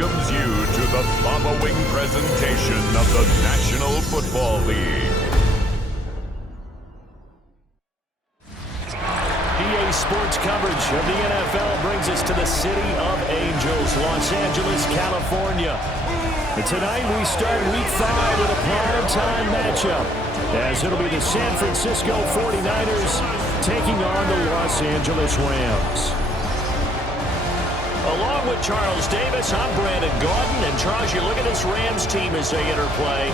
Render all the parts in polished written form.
welcomes you to the following presentation of the National Football League. EA Sports coverage of the NFL brings us to the City of Angels, Los Angeles, California. And tonight we start Week 5 with a primetime matchup, as it'll be the San Francisco 49ers taking on the Los Angeles Rams. Along with Charles Davis, I'm Brandon Gaudin. And Charles, you look at this Rams team as they interplay.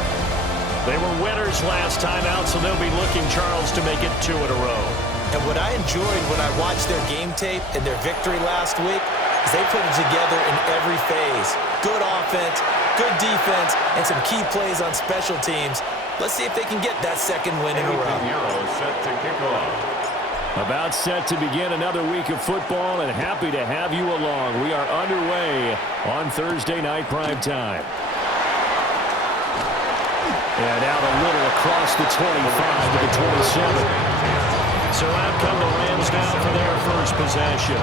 They were winners last time out, so they'll be looking, Charles, to make it 2 in a row. And what I enjoyed when I watched their game tape and their victory last week is they put it together in every phase. Good offense, good defense, and some key plays on special teams. Let's see if they can get that second win in a row. Set to kick off. About set to begin another week of football, and happy to have you along. We are underway on Thursday night primetime. And out a little across the 25 to the 27. So out come the Rams now for their first possession.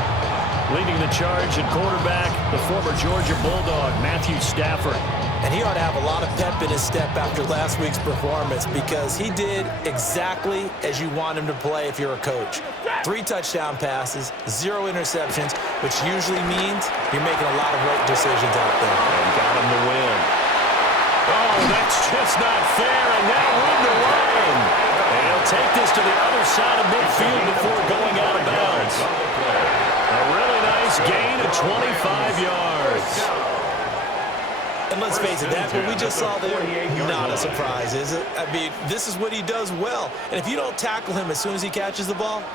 Leading the charge at quarterback, the former Georgia Bulldog, Matthew Stafford. And he ought to have a lot of pep in his step after last week's performance, because he did exactly as you want him to play if you're a coach. 3 touchdown passes, 0 interceptions, which usually means you're making a lot of right decisions out there. And got him the win. Oh, that's just not fair, and now run to Ryan. And he'll take this to the other side of midfield before going out of bounds. A really nice gain of 25 yards. And let's face it, that what we just saw there, not a surprise, is it? I mean, this is what he does well. And if you don't tackle him as soon as he catches the ball,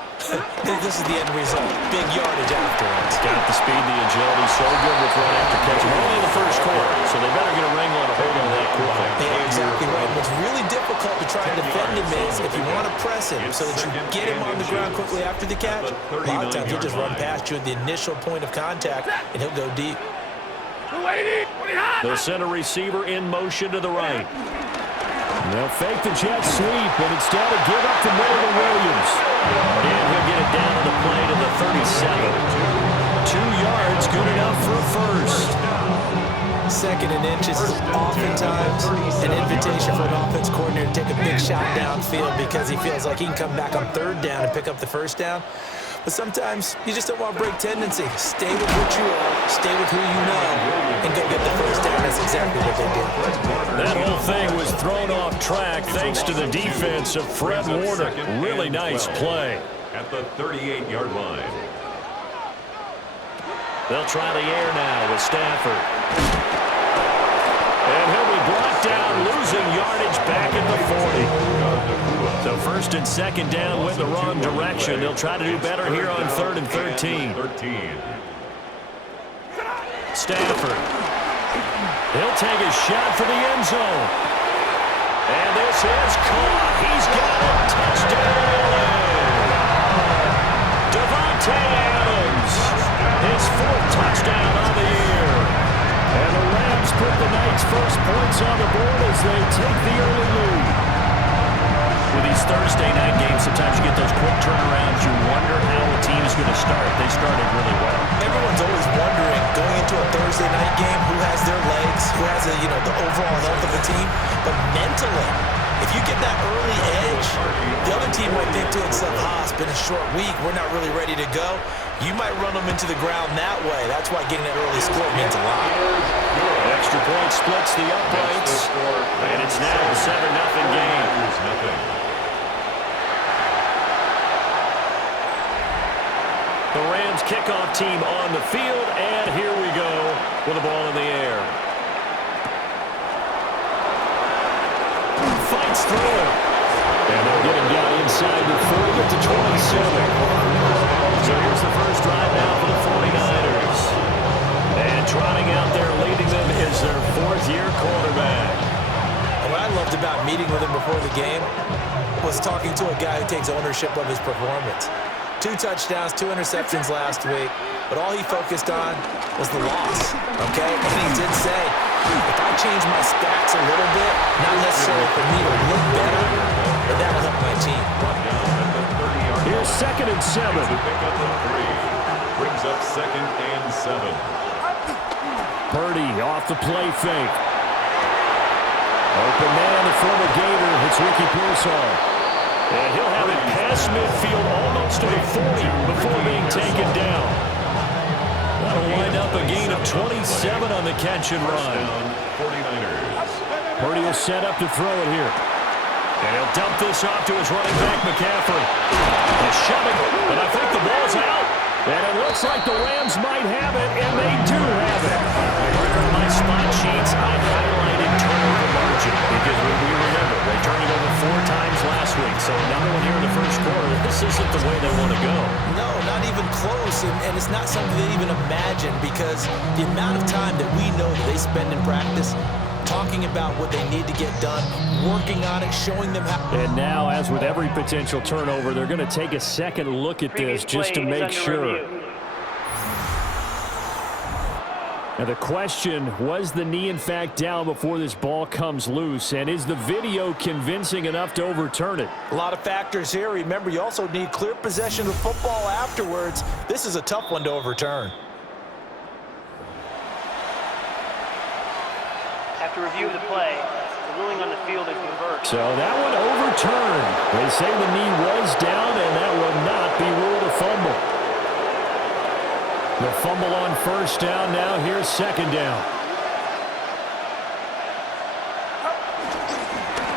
this is the end result. Big yardage afterwards. Got the speed, the agility, so good with run after catch. Only in the first quarter, so they better get a wrangle and a hold on that quickly. Yeah, exactly right. What's really difficult to try and defend him is if you want to press him so that you get him on the ground quickly after the catch, a lot of times he'll just run past you at the initial point of contact, and he'll go deep. They'll send a receiver in motion to the right. They'll fake the jet sweep, and instead of give up to Morgan Williams. And he'll get it down to the play to the 37. 2 yards, good enough for a first. Second and inches is oftentimes an invitation for an offense coordinator to take a big shot downfield because he feels like he can come back on 3rd down and pick up the first down. But sometimes you just don't want to break tendency. Stay with what you are, stay with who you know, and go get the first down. That's exactly what they did. That whole thing was thrown off track thanks to the defense of Fred Warner. Really nice play. At the 38-yard line. They'll try the air now with Stafford. And he'll be brought down, losing yardage back at the 40. So 1st and 2nd down went the wrong direction. They'll try to do better here on 3rd and 13. Stafford. He'll take a shot for the end zone. And this is caught. He's got a touchdown. Devontae Adams. His 4th touchdown on the year. And the Rams put the night's first points on the board as they take the early lead. With these Thursday night games, sometimes you get those quick turnarounds. You wonder how a team is going to start. They started really well. Everyone's always wondering, going into a Thursday night game, who has their legs, who has the overall health of the team. But mentally, if you get that early edge, the other team might think to itself, it's been a short week, we're not really ready to go. You might run them into the ground that way. That's why getting that early score means a lot. Extra point splits the uprights, and it's now a 7-0 game. The Rams kickoff team on the field, and here we go with the ball in the air. Fights through it. And they'll get him down inside the 40 to 27. So here's the first drive now for the 49ers. And trotting out there leading them is their 4th-year quarterback. And what I loved about meeting with him before the game was talking to a guy who takes ownership of his performance. 2 touchdowns, 2 interceptions last week, but all he focused on was the loss, okay? And he did say, if I change my stats a little bit, not necessarily for me to look better, but that'll help my team. Here's 2nd and 7. Brings up 2nd and 7. Purdy off the play fake. Open man, the former Gator, hits Ricky Pearsall. And he'll have it past midfield almost to the 40 before being taken down. That'll wind up a gain of 27 on the catch and run. Purdy will set up to throw it here. And he'll dump this off to his running back, McCaffrey. He's shoving, and I think the ball's out. And it looks like the Rams might have it, and they do have it. Under my spot sheets, I highlighted turnover margin because we remember they turned it over 4 times last week. So another one here in the first quarter. This isn't the way they want to go. No, not even close, and it's not something they even imagine because the amount of time that we know that they spend in practice talking about what they need to get done, working on it, showing them how. And now, as with every potential turnover, they're going to take a second look at this just to make sure. Now the question, was the knee in fact down before this ball comes loose? And is the video convincing enough to overturn it? A lot of factors here. Remember, you also need clear possession of football afterwards. This is a tough one to overturn. After review of the play, the ruling on the field is reversed. So that one overturned. They say the knee was down, and that will not be ruled a fumble. The fumble on first down. Now here's second down.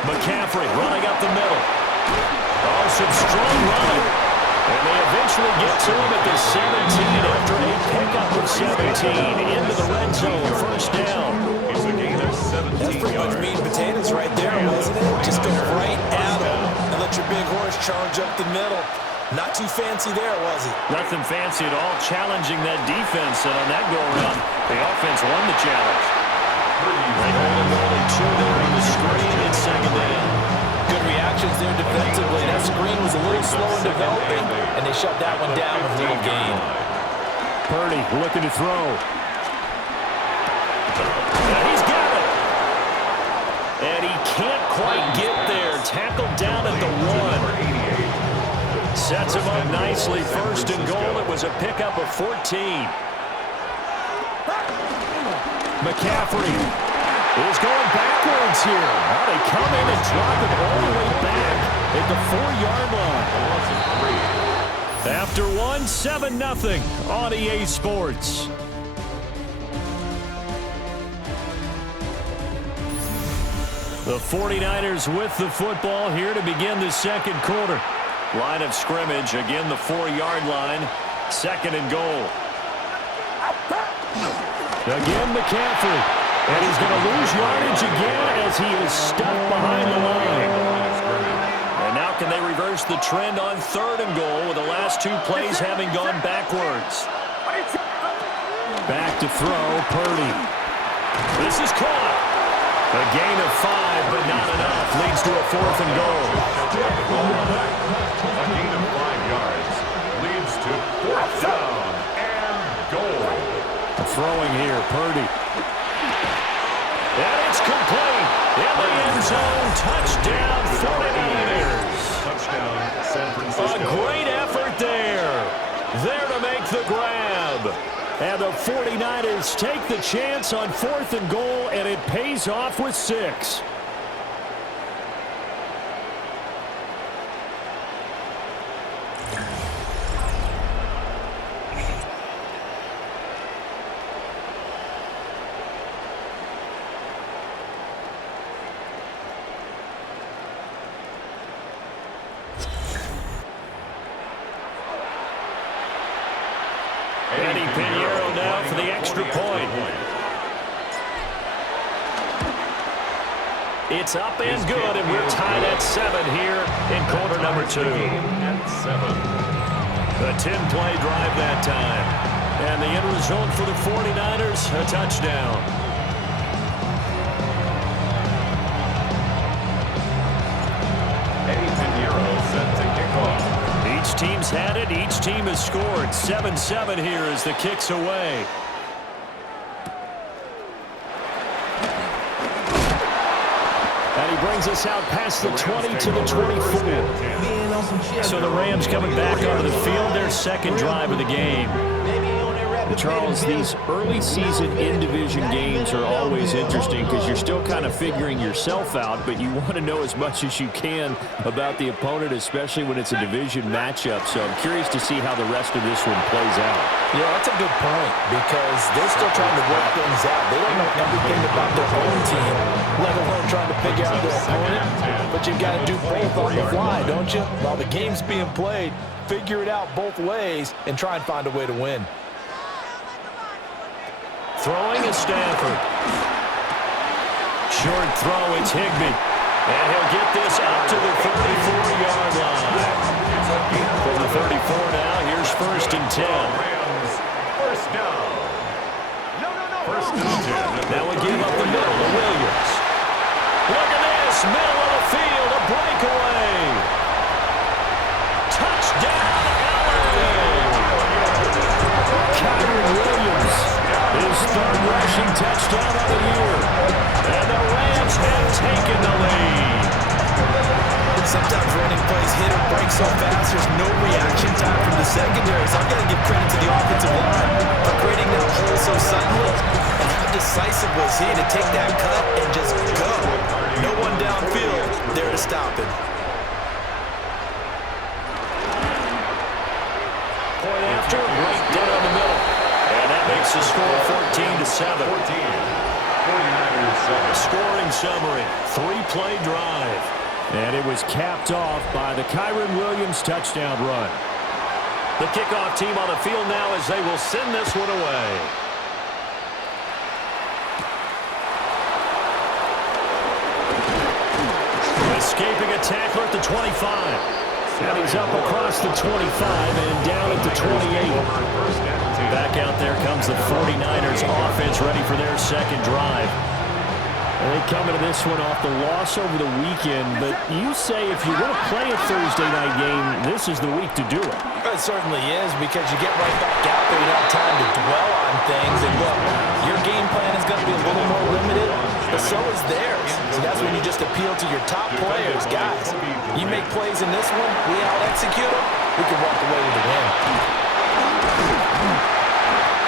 McCaffrey running up the middle. Oh, some strong running. And they eventually get to him at the 17 after a pickup of 17 into the red zone. First down. That's pretty much meat and potatoes right there, wasn't it? Just go right at him and let your big horse charge up the middle. Not too fancy there, was it? Nothing fancy at all, challenging that defense. And on that go-around, the offense won the challenge. They hold him only 2 there on the screen in second down. Good reactions there defensively. That screen was a little slow in developing, and they shut that one down with little gain. Purdy looking to throw. He's got it. And he can't quite get there. Tackled down at the 1. Sets him up nicely. First and goal. It was a pickup of 14. McCaffrey is going backwards here. Now they come in and drop it all the way back at the 4-yard line. After one, 7-0 on EA Sports. The 49ers with the football here to begin the second quarter. Line of scrimmage, again the 4-yard line. Second and goal. Again McCaffrey. And he's going to lose yardage again as he is stuck behind the line. And now can they reverse the trend on third and goal with the last 2 plays having gone backwards. Back to throw, Purdy. This is caught. A gain of 5, but not enough. Leads to a 4th and goal. A gain of 5 yards leads to 4th down and goal. Throwing here, Purdy. And it's complete. In the end zone, touchdown 49ers. Touchdown San Francisco. A great effort there. There to make the grab. And the 49ers take the chance on 4th and goal, and it pays off with 6. For the extra point. It's up and good, and we're tied at 7 here in quarter number 2. At 7. A 10-play drive that time. And the end result for the 49ers, a touchdown. Eddie Pinheiro set to kick off. Each team's had it. Each team has scored. 7-7 here as the kick's away. And he brings us out past the 20 to the 24. So the Rams coming back onto the field, their second drive of the game. Charles, these early season in-division games are always interesting because you're still kind of figuring yourself out, but you want to know as much as you can about the opponent, especially when it's a division matchup. So I'm curious to see how the rest of this one plays out. Yeah, that's a good point because they're still trying to work things out. They don't know everything about their own team, let alone trying to figure out their opponent. But you've got to do both on the fly, don't you? While the game's being played, figure it out both ways and try and find a way to win. Throwing is Stafford. Short throw, it's Higbee. And he'll get this out to the 34-yard line. From the 34 now, here's 1st and 10. First down. First and 10. Now we give up the middle to Williams. Look at this, middle of the field, a breakaway. Touchdown, Kyron Williams, his 3rd rushing touchdown of the year. And the Rams have taken the lead. Sometimes running plays hit or break so fast, there's no reaction time from the secondary. So I've got to give credit to the offensive line for creating that hole so suddenly. And how decisive was he to take that cut and just go? No one downfield there to stop him. Point after, right down the middle. And that makes the score 14-7. 49ers. Scoring summary, 3-play drive. And it was capped off by the Kyron Williams touchdown run. The kickoff team on the field now as they will send this one away. Escaping a tackler at the 25. And he's up across the 25 and down at the 28. Back out there comes the 49ers offense ready for their second drive. They come into this one off the loss over the weekend, but you say if you want to play a Thursday night game, this is the week to do it. It certainly is because you get right back out there. You don't have time to dwell on things. And look, your game plan is going to be a little more limited, but so is theirs. So that's when you just appeal to your top players. Guys, you make plays in this one, we out-execute them, we can walk away with the win.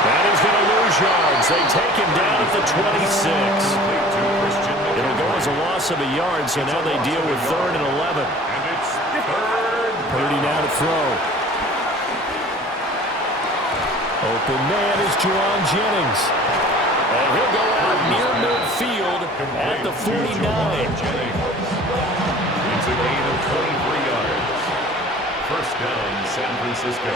That is going to lose yards. They take him down at the 26. It'll go as a loss of a yard, so now they deal with 3rd and 11. And it's 3rd. Purdy now to throw. Open man is Juwan Jennings. And he'll go out near midfield at the 49. It's a gain of 23 yards. First down, San Francisco.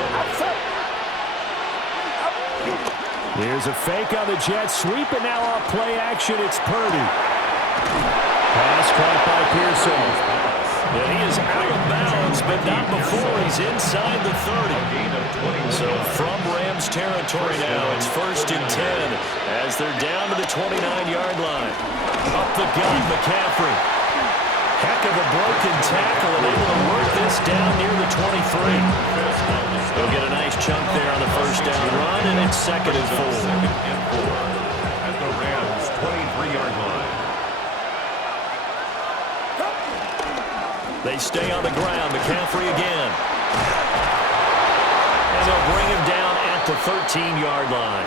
Here's a fake on the jet sweep, and now off play action, it's Purdy. Pass caught by Pearson. And he is out of bounds, but not before he's inside the 30. So from Rams territory now, it's 1st and 10 as they're down to the 29-yard line. Up the gut, McCaffrey. Heck of a broken tackle and able to work this down near the 23. They'll get a nice chunk there on the first down run, and it's 2nd and 4. At the Rams' 23-yard line. They stay on the ground. McCaffrey again. And they'll bring him down at the 13-yard line.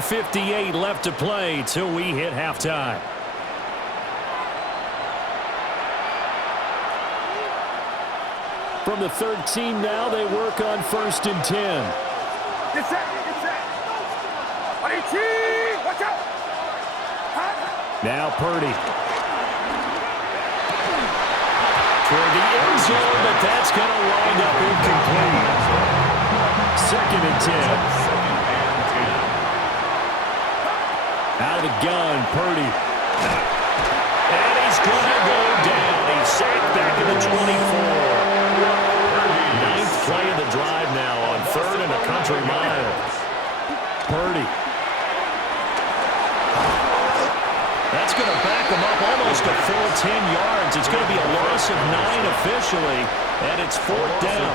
1:58 left to play till we hit halftime. From the 13 now, they work on 1st and 10. Get set, get set. Watch out. Now Purdy. Toward the end zone, but that's going to wind up incomplete. 2nd and 10. Out of the gun, Purdy. And he's going to go down. He's sacked back in the 24. 9th play of the drive now on 3rd and a country mile. Purdy. That's going to back him up almost a full 10 yards. It's going to be a loss of 9 officially, and it's 4th down.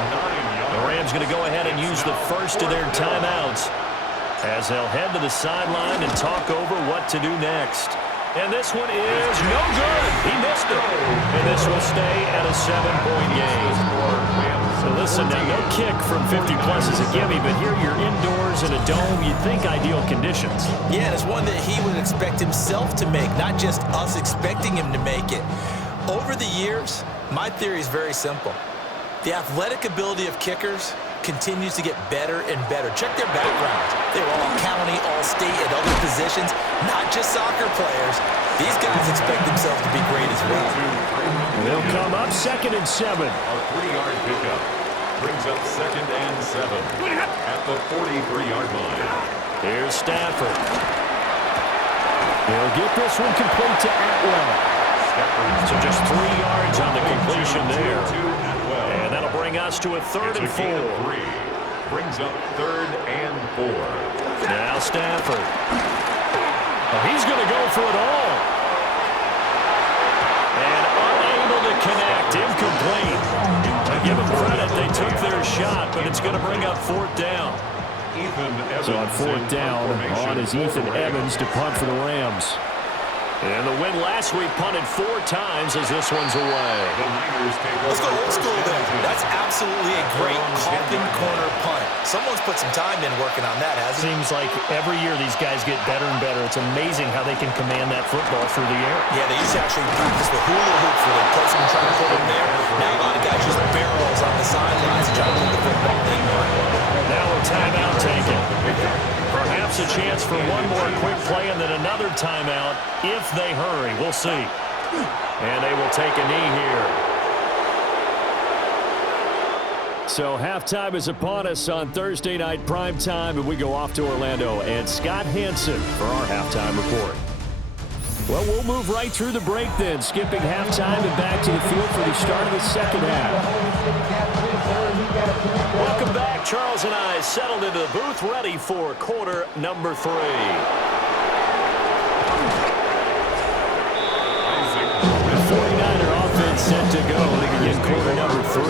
The Rams going to go ahead and use the first of their timeouts as they'll head to the sideline and talk over what to do next. And this one is no good. He missed it. And this will stay at a 7-point game. So listen, now no kick from 50-plus is a gimme, but here you're indoors is in a dome. You'd think ideal conditions. Yeah, and it's one that he would expect himself to make, not just us expecting him to make it. Over the years, my theory is very simple. The athletic ability of kickers continues to get better and better. Check their backgrounds. They were all county, all state, at other positions, not just soccer players. These guys expect themselves to be great as well. They'll come up 2nd and 7. A 3-yard pickup brings up 2nd and 7 at the 43-yard line. Here's Stafford. He'll get this one complete to Atwell. So just 3 yards on the completion there. And that'll bring us to a 3rd and 4. Brings up 3rd and 4. Now Stafford. Oh, he's going to go for it all. And unable to connect. Incomplete. To give them credit, they took their shot, but it's going to bring up 4th down. So on 4th down, on is Ethan Evans to punt for the Rams. And the win last week punted 4 times as this one's away. Let's go old school there. That's absolutely a great coffin corner punt. Someone's put some time in working on that, hasn't it? Seems like every year these guys get better and better. It's amazing how they can command that football through the air. Yeah, they used to actually practice with hula hoops where they place them and try to put them there. Now a lot of guys use barrels on the sidelines to try to put the football in. Now a timeout taken. Perhaps a chance for one more quick play and then another timeout if they hurry. We'll see. And they will take a knee here. So halftime is upon us on Thursday night primetime, and we go off to Orlando and Scott Hansen for our halftime report. Well, we'll move right through the break then, skipping halftime and back to the field for the start of the second half. Welcome back. Charles and I settled into the booth, ready for quarter number 3. The 49er offense set to go to begin quarter number 3.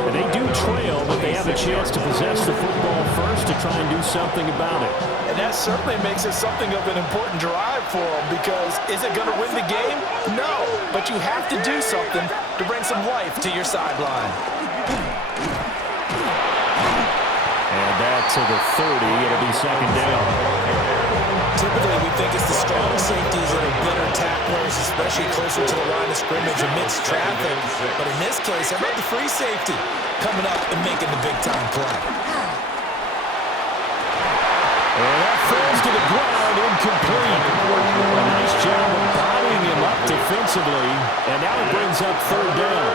And they do trail, but they have a chance to possess the football first to try and do something about it. And that certainly makes it something of an important drive for them, because is it going to win the game? No, but you have to do something to bring some life to your sideline. And back to the 30. It'll be second down. Typically, we think it's the strong safeties that are better tacklers, especially closer to the line of scrimmage amidst traffic. But in this case, how about the free safety coming up and making the big-time play? And that falls to the ground, incomplete. A nice job of bottling him up defensively. And now it brings up 3rd down.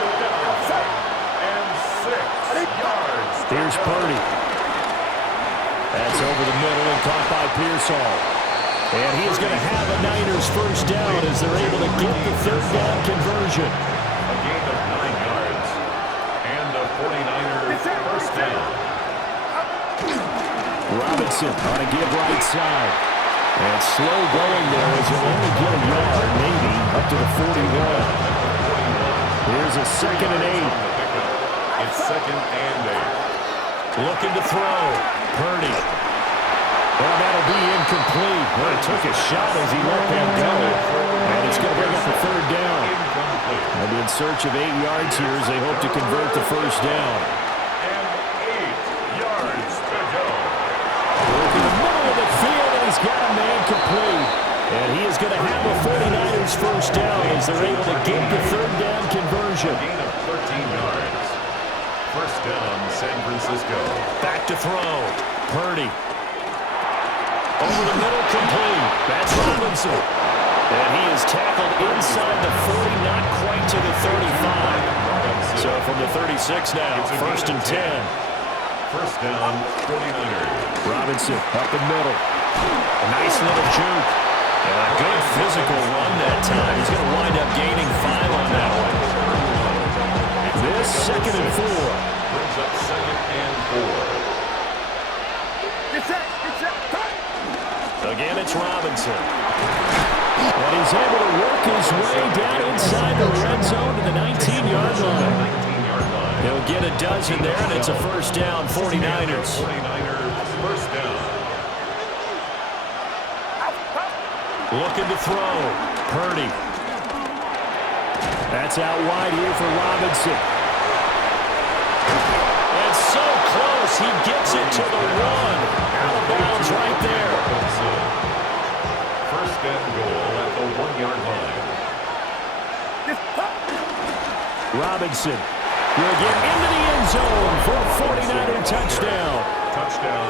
And 6 yards. Here's Purdy. That's over the middle and caught by Pearsall. And he is going to have a Niners first down as they're able to get the 3rd down conversion. A gain of 9 yards. And a 49er first down. Robinson on a give right side. And slow going there as he'll only get a yard, maybe, up to the 41. Here's a 2nd and 8. It's 2nd and 8. Looking to throw. Purdy. Well, that'll be incomplete. Well, he took a shot as he let that go. And it's going to bring up a 3rd down. They'll be in search of 8 yards here as they hope to convert the first down. And 8 yards to go. In the middle of the field, and he's got a man complete. And he is going to have a 49ers first down as they're able to get the 3rd down conversion. Gain of 13 yards. First down, San Francisco. Back to throw. Purdy. Over the middle, complete. That's Robinson. And he is tackled inside the 40, not quite to the 35. So from the 36 now, 1st and 10. First down, 49ers. Robinson up the middle. A nice little juke. And a good physical run that time. He's going to wind up gaining 5 on that one. This 2nd and 4. Brings up 2nd and 4. Again, it's Robinson. And he's able to work his way down inside the red zone to the 19-yard line. He'll get a dozen there, and it's a first down, 49ers. 49ers first down. Looking to throw. Purdy. That's out wide here for Robinson. And so close, he gets it to the 1. Robinson will get into the end zone for a 49er touchdown.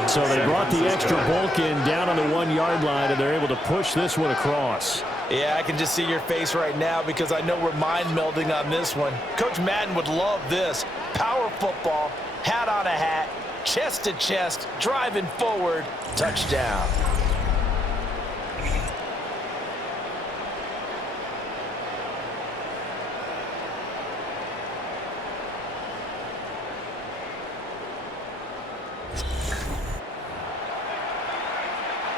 So they brought the extra bulk in down on the 1-yard line, and they're able to push this one across. Yeah, I can just see your face right now because I know we're mind melding on this one. Coach Madden would love this. Power football, hat on a hat, chest to chest, driving forward, touchdown.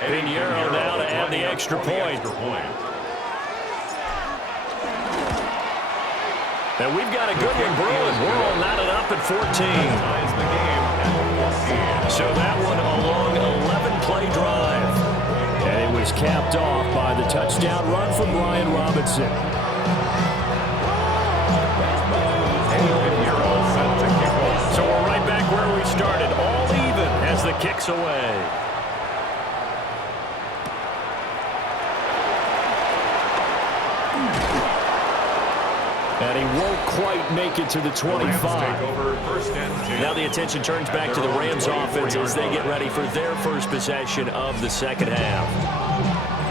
Pinheiro now to add the extra point. And we've got a good one brewing. We're all knotted up at 14. So that one a long 11-play drive. And it was capped off by the touchdown run from Brian Robinson. So we're right back where we started, all even as the kick's away. And he won't quite make it to the 25. Now the attention turns back to the Rams offense as they get ready for their first possession of the second half.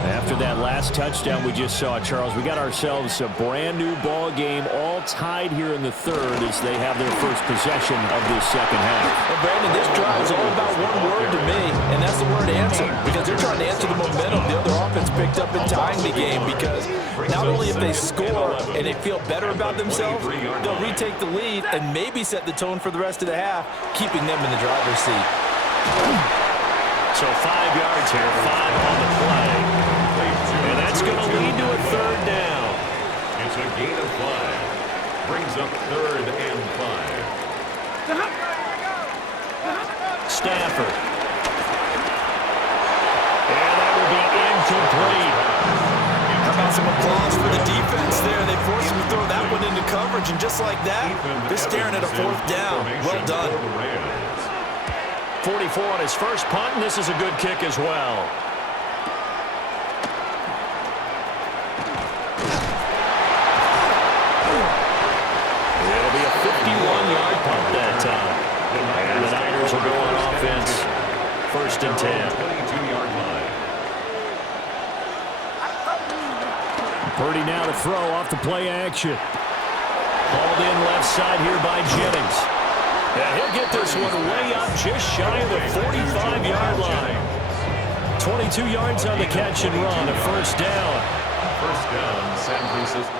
After that last touchdown we just saw, Charles, we got ourselves a brand new ball game, all tied here in the third as they have their first possession of this second half. And Brandon, this drive is all about one word to me, and that's the word answer, because they're trying to answer the momentum the other offense picked up in tying the game, because not only if they score and they feel better about themselves, they'll retake the lead and maybe set the tone for the rest of the half, keeping them in the driver's seat. So 5 yards here, 5 on the play. And that's going to lead to a third down. It's a gain of 5. Brings up 3rd and 5. Stafford. And that will be incomplete. How about some applause for the defense there? They forced him to throw that one into coverage, and just like that, they're staring at a 4th down. Well done. 44 on his first punt, and this is a good kick as well. It'll be a 51-yard punt that time. And the Niners will go on offense. 1st and 10. 22-yard line. Purdy now to throw off the play action. Hauled in left side here by Jennings. And he'll get this one way up just shy of the 45-yard line. 22 yards on the catch and run, a 1st down. 1st down, San Francisco.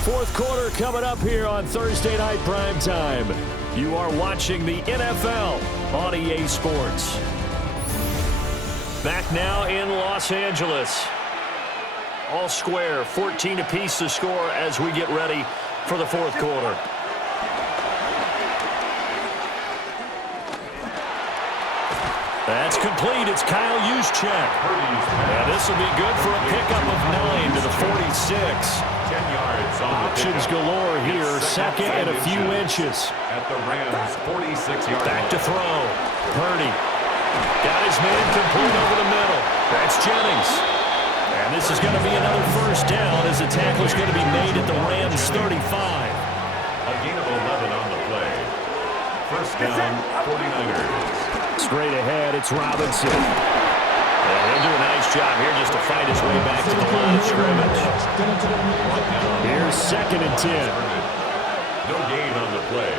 4th quarter coming up here on Thursday Night Primetime. You are watching the NFL on EA Sports. Back now in Los Angeles. All square, 14 apiece to score as we get ready for the 4th quarter. That's complete. It's Kyle Juszczyk. And this will be good for a pickup of 9 to the 46. 10 yards on Options galore here. 2nd and a few inches. At the Rams' 46-yard Back to throw. Purdy. Got his man complete over the middle. That's Jennings. And this is going to be another 1st down as the tackle is going to be made at the Rams' 35. A gain of 11 on the play. 1st down, 49ers. Straight ahead, it's Robinson. And he'll do a nice job here just to fight his way back to the line of scrimmage. Here's 2nd and 10. No gain on the play.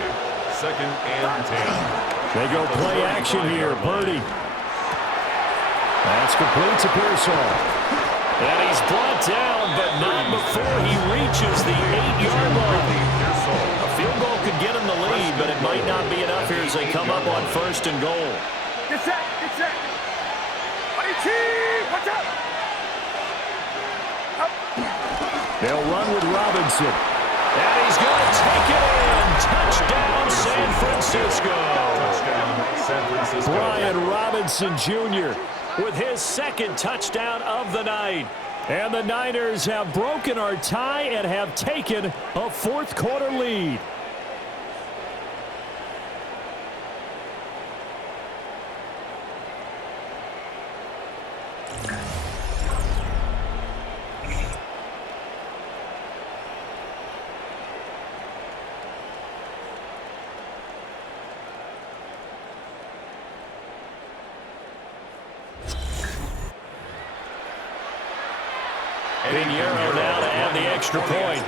2nd and 10. They go play action here. Purdy. That's complete to Pearsall. And he's brought down, but not before he reaches the 8-yard line. A field goal could get him the lead, but it might not be enough here as they come up on 1st and goal. Get set, get set. Watch out. They'll run with Robinson. And he's going to take it in. Touchdown, San Francisco. Touchdown, San Francisco. Brian Robinson Jr. with his 2nd touchdown of the night. And the Niners have broken our tie and have taken a 4th quarter lead. Pinheiro now to add the extra point.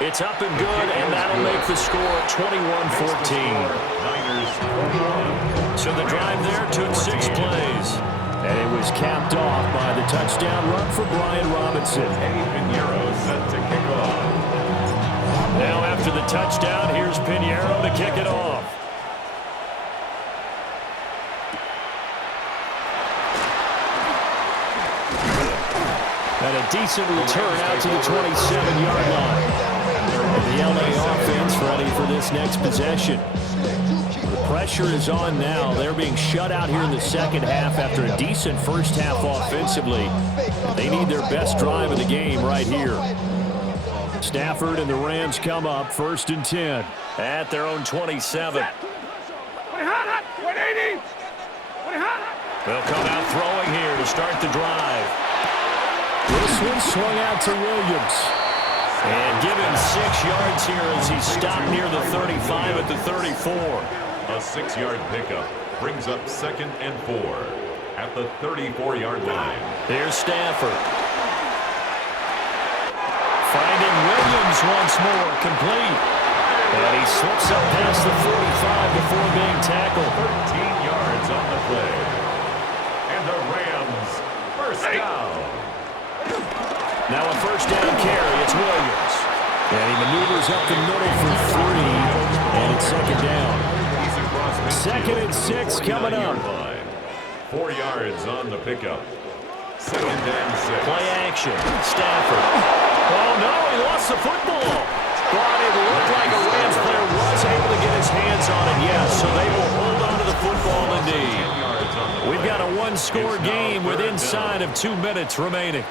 It's up and good, and that'll make the score 21-14. So the drive there took 6 plays. And it was capped off by the touchdown run for Brian Robinson. Pinheiro set to kick off. Now after the touchdown, here's Pinheiro to kick it off. And a decent return out to the 27-yard line. The LA offense ready for this next possession. The pressure is on now. They're being shut out here in the second half after a decent first half offensively. They need their best drive of the game right here. Stafford and the Rams come up 1st and 10 at their own 27. They'll come out throwing here to start the drive. This one swung out to Williams. And give him 6 yards here as he stopped near the 35 at the 34. A 6-yard pickup brings up 2nd and 4 at the 34-yard line. Here's Stafford. Finding Williams once more, complete. And he slips up past the 45 before being tackled. 13 yards on the play. And the Rams first down. Now a first down carry, it's Williams. And he maneuvers up the middle for 3, and it's 2nd down. 2nd and 6 coming up. 4 yards on the pickup. 2nd and 6. Play action, Stafford. Oh no, he lost the football. But it looked like a Rams player was able to get his hands on it, yes. So they will hold on to the football indeed. We've got a 1-score game with inside of 2 minutes remaining.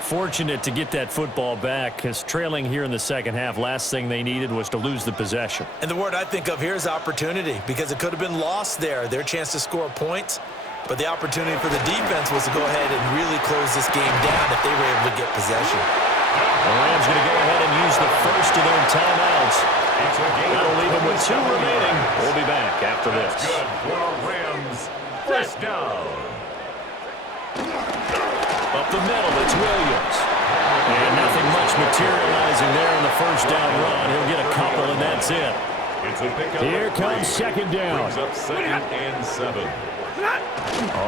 Fortunate to get that football back because trailing here in the second half, last thing they needed was to lose the possession. And the word I think of here is opportunity, because it could have been lost there, their chance to score points. But the opportunity for the defense was to go ahead and really close this game down if they were able to get possession. The Rams going to go ahead and use the first of their timeouts. That'll leave them with 2 remaining. We'll be back after this. Good for Rams. First down. Up the middle, it's Williams. And nothing much materializing there in the first down run. He'll get a couple, and that's it. It's a pickup. Here comes 2nd down. Brings up 2nd and 7.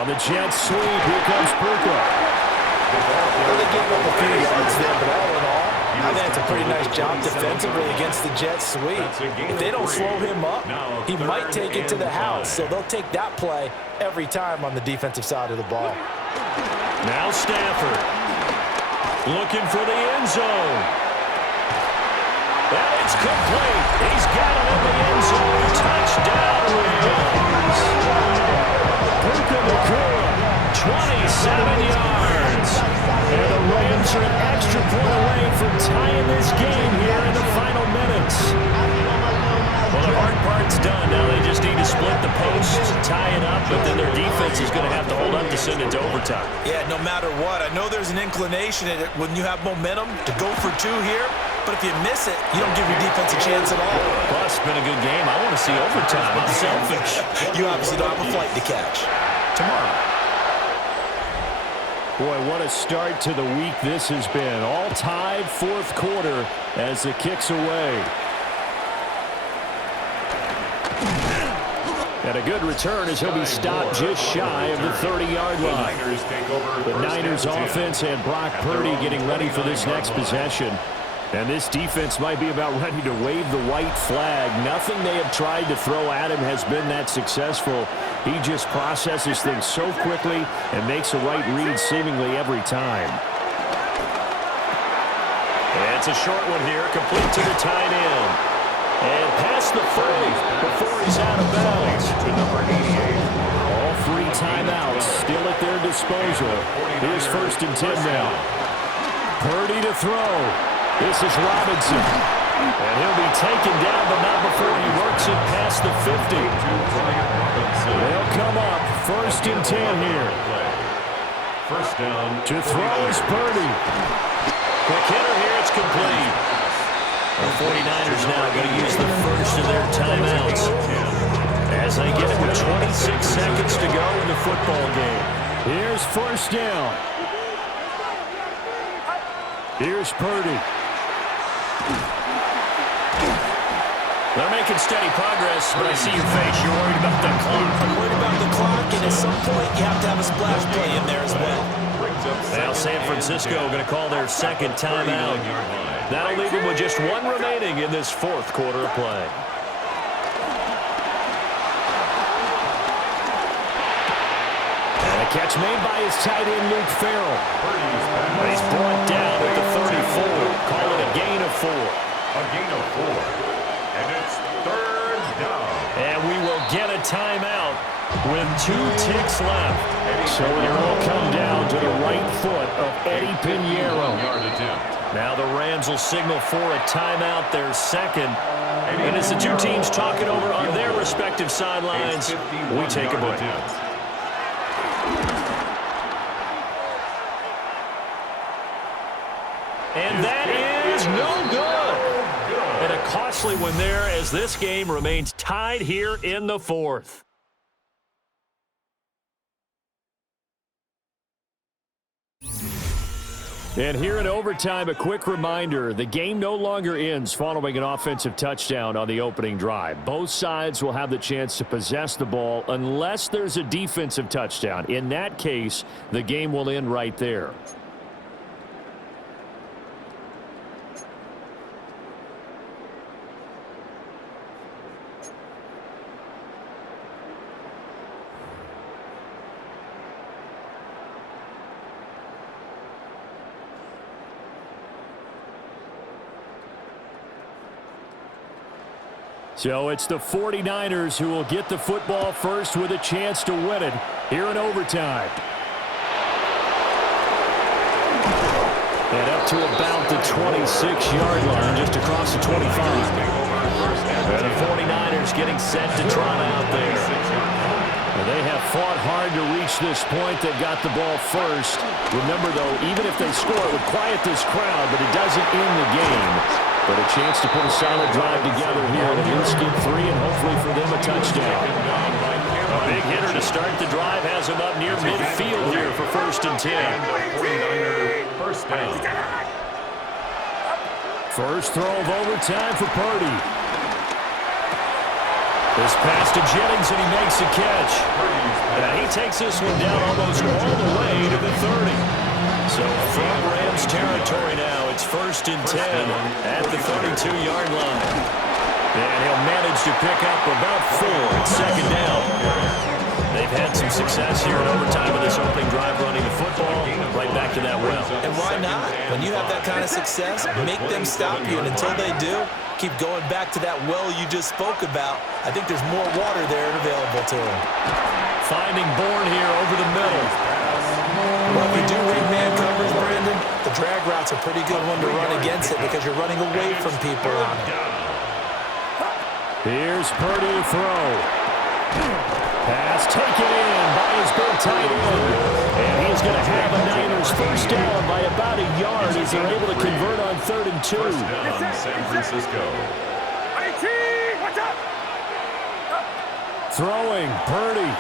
On the jet sweep, here comes Puka. Well, they gave up a few yards there, but all in all, I think it's a pretty nice job defensively against the jet sweep. If they don't slow him up, he might take it to the house. So they'll take that play every time on the defensive side of the ball. Now Stafford looking for the end zone. And it's complete. He's got it in the end zone. Touchdown, Rams. Puka Nacua, 27 yards. And the Rams are an extra point away from tying this game here in the final minutes. Well, the hard part's done. Now they just need to split the posts, tie it up, but then their defense is going to have to hold up to send it to overtime. Yeah, no matter what. I know there's an inclination in it when you have momentum to go for 2 here, but if you miss it, you don't give your defense a chance at all. Plus, it's been a good game. I want to see overtime. I'm selfish. You obviously don't have a flight to catch. Tomorrow. Boy, what a start to the week this has been. All tied, 4th quarter as the kick's away. And a good return as he'll be stopped just shy of the 30-yard line. The Niners offense and Brock Purdy getting ready for this next possession. And this defense might be about ready to wave the white flag. Nothing they have tried to throw at him has been that successful. He just processes things so quickly and makes a right read seemingly every time. And it's a short one here, complete to the tight end. And past the 40 before he's out of bounds. To number 88. All 3 timeouts still at their disposal. Here's 1st and 10 now. Purdy to throw. This is Robinson. And he'll be taken down, but not before he works it past the 50. They'll come up 1st and 10 here. First down. To throw is Purdy. Quick hitter here, it's complete. The 49ers now going to use the first of their timeouts as they get it with 26 seconds to go in the football game. Here's first down. Here's Purdy. They're making steady progress, but I see your face. You're worried about the clock. I'm worried about the clock, and at some point, you have to have a splash play in there as well. Now San Francisco going to call their second timeout. That'll leave them with just one remaining in this fourth quarter of play. And a catch made by his tight end, Luke Farrell. He's brought down at the 34. Call it a gain of 4. A gain of 4. And it's third down. And we will get a timeout with 2 ticks left. So it will come down to the right foot of Eddie Pinheiro. Now the Rams will signal for a timeout, their second. And as the two teams talking over on their respective sidelines, we take a break. And that is no good. And a costly one there as this game remains tied here in the fourth. And here in overtime, a quick reminder, the game no longer ends following an offensive touchdown on the opening drive. Both sides will have the chance to possess the ball unless there's a defensive touchdown. In that case, the game will end right there. So it's the 49ers who will get the football first with a chance to win it here in overtime. And up to about the 26-yard line, just across the 25. And the 49ers getting set to trot out there. And they have fought hard to reach this point. They've got the ball first. Remember, though, even if they score, it would quiet this crowd, but it doesn't end the game. But a chance to put a solid drive together here and a skip 3 and hopefully for them a touchdown. A big hitter to start the drive has him up near midfield here for 1st and 10. First down. First throw of overtime for Purdy. This pass to Jennings and he makes a catch. And he takes this one down almost all the way to the 30. So from Rams territory now, it's 1st and 10 at the 32-yard line. And he'll manage to pick up about 4 at 2nd down. They've had some success here in overtime with this opening drive running the football. Right back to that well. And why not? When you have that kind of success, make them stop you. And until they do, keep going back to that well you just spoke about. I think there's more water there available to them. Finding Bourne here over the middle. Well, if you do read man coverage, Brandon, the drag route's a pretty good one to run against it because you're running away from people on it. Here's Purdy to throw. Pass taken in by his big tight end. And he's going to have a Niners first down by about a yard as they're able to convert on 3rd and 2. First down, San Francisco. Watch out! Throwing, Purdy.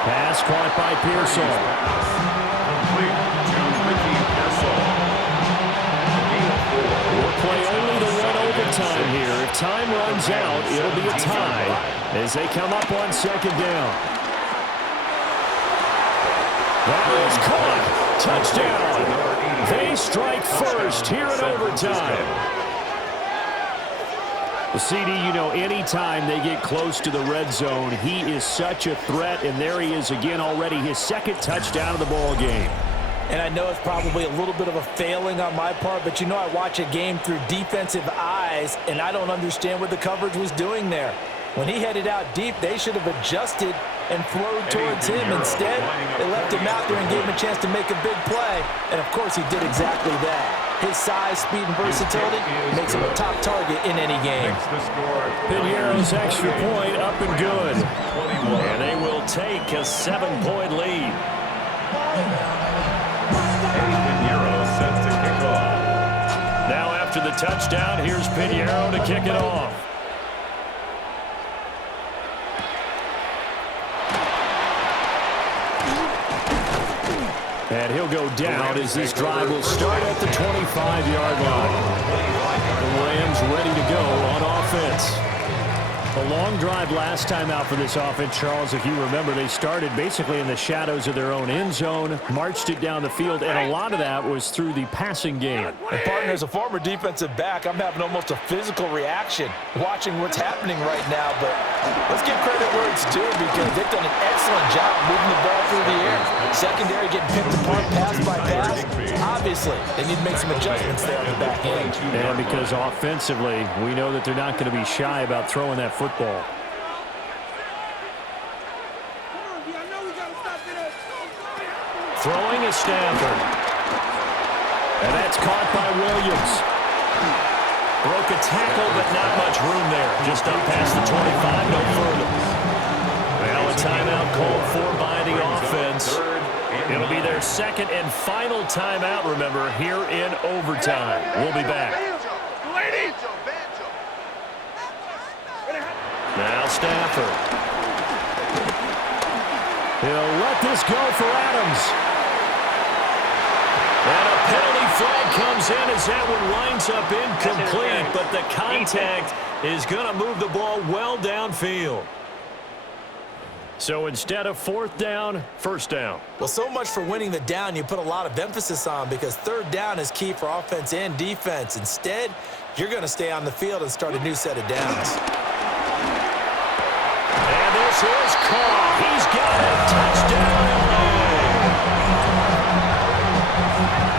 Pass caught by Pearsall. Complete to Ricky Pearsall. We'll play only the one overtime here. If time runs out, it'll be a tie as they come up on 2nd down. That is caught. Touchdown. They strike first here in overtime. Well, CD, you know, anytime they get close to the red zone, he is such a threat, and there he is again already, his 2nd touchdown of the ball game. And I know it's probably a little bit of a failing on my part, but you know I watch a game through defensive eyes, and I don't understand what the coverage was doing there. When he headed out deep, they should have adjusted and flowed towards him. Instead, they left him out there and gave him a chance to make a big play. And, of course, he did exactly that. His size, speed, and versatility makes him a top target in any game. Pinheiro's extra point up and good. And they will take a 7-point lead. Pinheiro set to kick off. Now after the touchdown, here's Pinheiro to kick it off. And he'll go down as this drive will start at the 25-yard line. The Rams ready to go on offense. A long drive last time out for this offense, Charles. If you remember, they started basically in the shadows of their own end zone, marched it down the field, and a lot of that was through the passing game. And partner, as a former defensive back, I'm having almost a physical reaction watching what's happening right now. But let's give credit where it's due because they've done an excellent job moving the ball through the air. Secondary getting picked apart pass by pass. Obviously, they need to make some adjustments there on the back end. And because offensively, we know that they're not going to be shy about throwing that football. Throwing is Stafford. And that's caught by Williams. Broke a tackle, but not much room there. Just up past the 25, no further. Well, a timeout called for by the offense. It'll be their second and final timeout, remember, here in overtime. We'll be back. Now Stafford. He'll let this go for Adams. And a penalty flag comes in as that one winds up incomplete, but the contact is going to move the ball well downfield. So instead of fourth down, first down. Well, so much for winning the down you put a lot of emphasis on because third down is key for offense and defense. Instead, you're going to stay on the field and start a new set of downs. And this is caught. He's got a touchdown.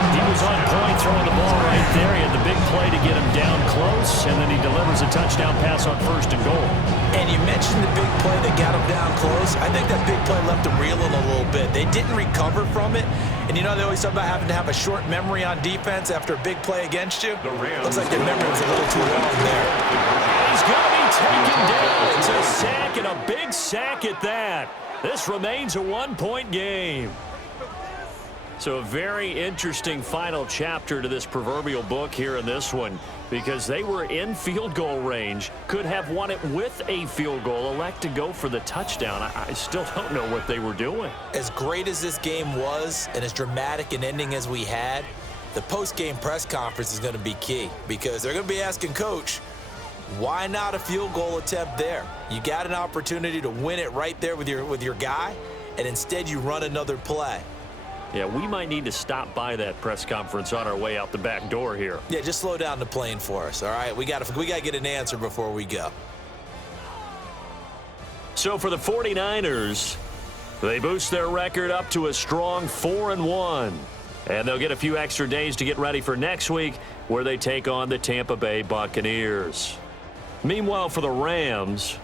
He was on point throwing the ball right there. He had the big play to get him down close, and then he delivers a touchdown pass on first and goal. And you mentioned the big play that got him down close. I think that big play left him reeling a little bit. They didn't recover from it. And you know they always talk about having to have a short memory on defense after a big play against you. Looks like their memory was a little too long there. He's going to be taken down. It's a sack and a big sack at that. This remains a one-point game. So a very interesting final chapter to this proverbial book here in this one because they were in field goal range, could have won it with a field goal, elect to go for the touchdown. I still don't know what they were doing. As great as this game was and as dramatic an ending as we had, the post-game press conference is going to be key because they're going to be asking Coach, why not a field goal attempt there? You got an opportunity to win it right there with your guy, and instead you run another play. Yeah, we might need to stop by that press conference on our way out the back door here. Yeah, just slow down the plane for us, all right? We got to get an answer before we go. So for the 49ers, they boost their record up to a strong 4-1. And they'll get a few extra days to get ready for next week where they take on the Tampa Bay Buccaneers. Meanwhile, for the Rams,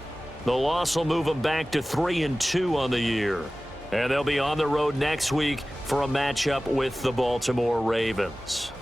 the loss will move them back to 3-2 on the year. And they'll be on the road next week for a matchup with the Baltimore Ravens.